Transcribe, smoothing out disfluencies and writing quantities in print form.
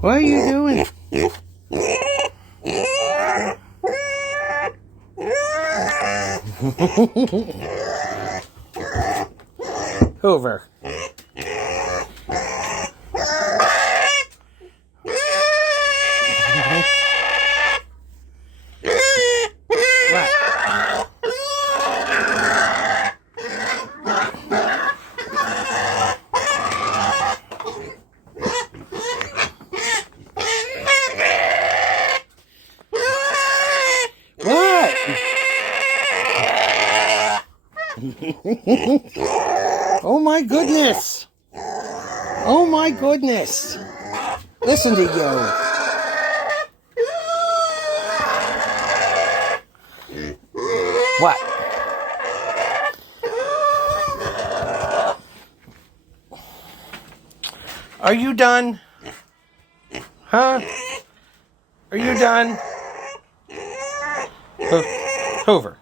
What are you doing? Hoover. What? Oh my goodness. Oh my goodness. Listen to you. What? Are you done? Huh? Are you done? Hoover.